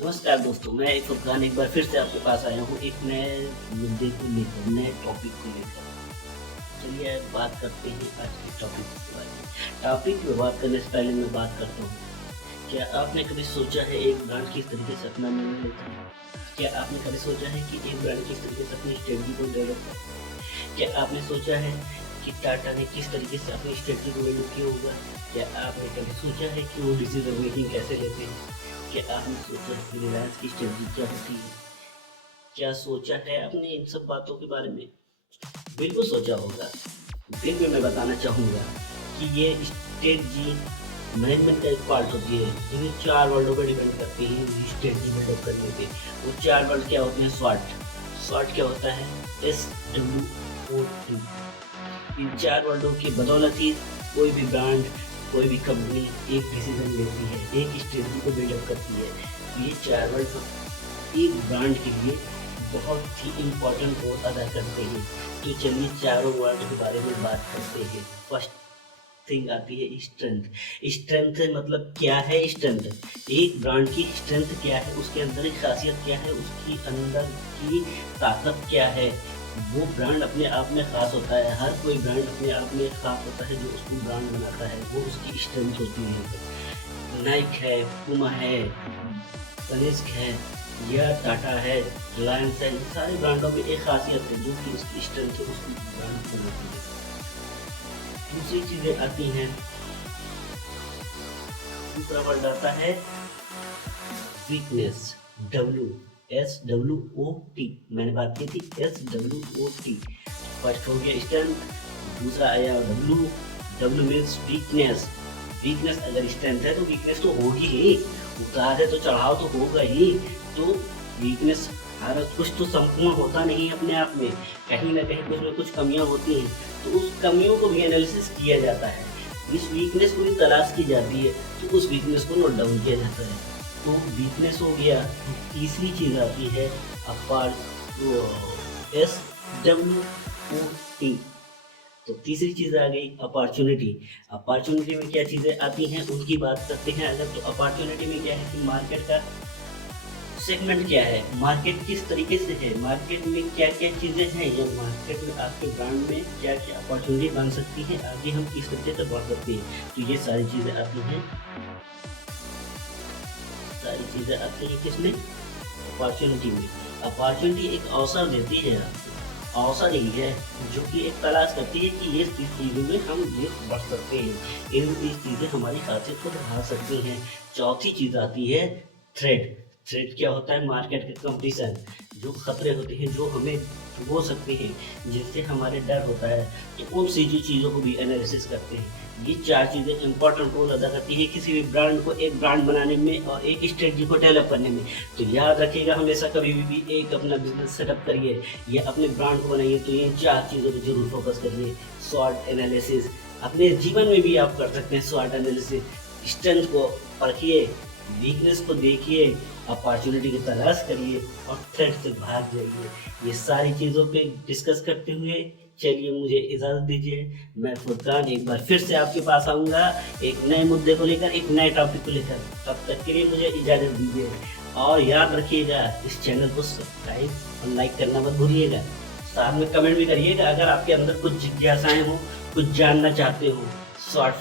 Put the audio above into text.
नमस्कार दोस्तों, मैं एक फुरकान एक बार फिर से आपके पास आया हूँ एक नए मुद्दे को लेकर, नए टॉपिक को लेकर। चलिए आज बात करते हैं आज के टॉपिक के बारे में। टॉपिक में बात करने से पहले मैं बात करता हूँ, क्या आपने कभी सोचा है एक ब्रांड किस तरीके से अपना निर्णय लेता है? क्या आपने कभी सोचा है कि एक ब्रांड किस तरीके से अपनी स्ट्रेटजी को डेवलप करता है? क्या आपने सोचा है कि टाटा ने किस तरीके से अपनी स्ट्रेटजी को डेवलप किया होगा? क्या आपने कभी सोचा है कि वो डिसीजन मेकिंग कैसे लेते हैं? क्या आपने सोचा है कि रिलायंस की स्ट्रेटजी क्या होती है? क्या सोचा है आपने इन सब बातों के बारे में? बिल्कुल सोचा होगा। फिर भी मैं बताना चाहूँगा कि ये स्ट्रेटजी मैनेजमेंट का एक पार्ट होती है। इन्हें 4 वर्डों पर डिपेंड करती है स्ट्रेटजी डेवलप करने पे। वो 4 वर्ड क्या होते हैं? स्वॉट। स्वॉट क्या होता है? SWOT। इन 4 वर्डों की बदौलत ही कोई भी ब्रांड, कोई भी कंपनी एक डिसीजन लेती है, एक स्ट्रेटजी को बिल्डअप करती है। तो ये 4 वर्ड एक ब्रांड के लिए बहुत ही इम्पोर्टेंट रोल अदा करते हैं। तो चलिए चारों वर्ड के बारे में बात करते हैं। फर्स्ट थिंग आती है स्ट्रेंथ। स्ट्रेंथ मतलब क्या है? स्ट्रेंथ एक ब्रांड की स्ट्रेंथ क्या है, उसके अंदर की खासियत क्या है, उसकी अंदर की ताकत क्या है। वो ब्रांड अपने आप में ख़ास होता है। हर कोई ब्रांड अपने आप में ख़ास होता है। जो उसको ब्रांड बनाता है वो उसकी स्ट्रेंथ होती है। नाइक है, पुमा है, तनिष्क है या टाटा है, रिलायंस है, इन सारे ब्रांडों में एक खासियत है जो कि उसकी स्ट्रेंथ है, उसकी ब्रांड बनाती है। दूसरी चीज़ें आती हैं, दूसरा वर्ड आता है वीकनेस। WSWOT। मैंने बात की थी SWOT। फर्स्ट हो गया स्ट्रेंथ, दूसरा आया W मीन्स वीकनेस। वीकनेस अगर स्ट्रेंथ है तो वीकनेस तो होगी ही, उतार है तो चढ़ाव तो होगा ही। तो वीकनेस हर कुछ तो संपूर्ण होता नहीं अपने आप में, कहीं ना कहीं कुछ ना कुछ कमियां होती हैं। तो उस कमियों को भी एनालिसिस किया जाता है, इस वीकनेस को भी तलाश की जाती है, तो उस वीकनेस को नोट डाउन किया जाता है। तो वीकनेस हो गया। तीसरी चीज़ आती है SWOT। तो तीसरी चीज़ आ गई अपॉर्चुनिटी। अपॉर्चुनिटी में क्या चीज़ें आती हैं उनकी बात करते हैं अगर। तो अपॉर्चुनिटी में क्या है कि मार्केट का सेगमेंट क्या है, मार्केट किस तरीके से है, मार्केट में क्या क्या चीज़ें हैं, या मार्केट में आपके ब्रांड में क्या क्या अपॉर्चुनिटी बन सकती है, आगे हम किस तरीके से बढ़ सकते हैं। तो ये सारी चीज़ें आती हैं, सारी चीज़ें आती हैं किसमें? अपॉर्चुनिटी में। अपॉर्चुनिटी एक अवसर देती है आपको, अवसर ही है जो कि एक तलाश करती है कि ये किस चीज़ों में हम ये बढ़ सकते हैं, इन चीज़ें हमारी खासियत को बढ़ा सकती हैं। चौथी चीज़ आती है थ्रेड। थ्रेड क्या होता है? मार्केट के कंपटीशन, जो खतरे होते हैं जो हमें हो सकते हैं, जिससे हमारे डर होता है, तो उन सी चीज़ों को भी एनालिसिस करते हैं। ये 4 चीज़ें इंपॉर्टेंट रोल अदा करती है किसी भी ब्रांड को एक ब्रांड बनाने में और एक स्ट्रेटजी को डेवलप करने में। तो याद रखिएगा, हमेशा कभी भी एक अपना बिजनेस सेटअप करिए या अपने ब्रांड को बनाइए तो ये 4 चीज़ों पर जरूर फोकस करिए। स्वॉट एनालिसिस अपने जीवन में भी आप कर सकते हैं। स्वॉट एनालिसिस, स्ट्रेंथ को परखिए, वीकनेस को देखिए, अपॉर्चुनिटी की तलाश करिए और थ्रेट से भाग जाइए। ये सारी चीज़ों पे डिस्कस करते हुए चलिए मुझे इजाज़त दीजिए। मैं फुरकान एक बार फिर से आपके पास आऊँगा एक नए मुद्दे को लेकर, एक नए टॉपिक को लेकर। तब तक के लिए मुझे इजाज़त दीजिए और याद रखिएगा इस चैनल को सब्सक्राइब और लाइक करना मत भूलिएगा। साथ में कमेंट भी करिएगा अगर आपके अंदर कुछ जिज्ञासाएँ हों, कुछ जानना चाहते हो। शॉर्ट